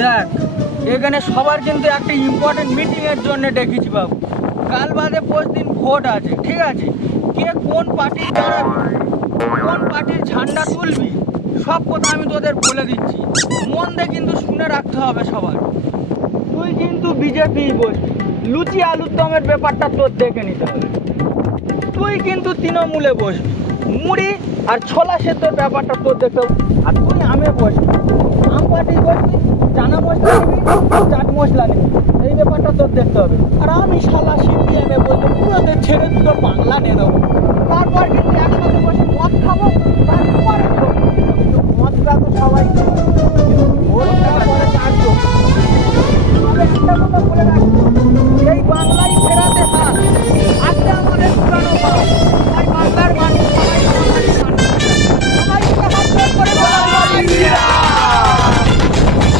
দেখ, এখানে সবার কিন্তু একটা ইম্পর্টেন্ট মিটিংয়ের জন্য ডেকেছি বাবু। কাল বাদে 5 দিন ভোট আছে, ঠিক আছে? কে কোন পার্টির দাঁড়াবি, কোন পার্টির ঝান্ডা তুলবি, সব কথা আমি তোদের বলে দিচ্ছি। মন দিয়ে কিন্তু শুনে রাখতে হবে সবার। তুই কিন্তু বিজেপি বসবি, লুচি আলুর দমের ব্যাপারটা তোর দেখে নিতে হবে। তুই কিন্তু তৃণমূলে বসবি, মুড়ি আর ছোলা সেদ্ধর ব্যাপারটা তোর দেখতে হবে। আর তুই আমে বসবি, আম পার্টি বসবি,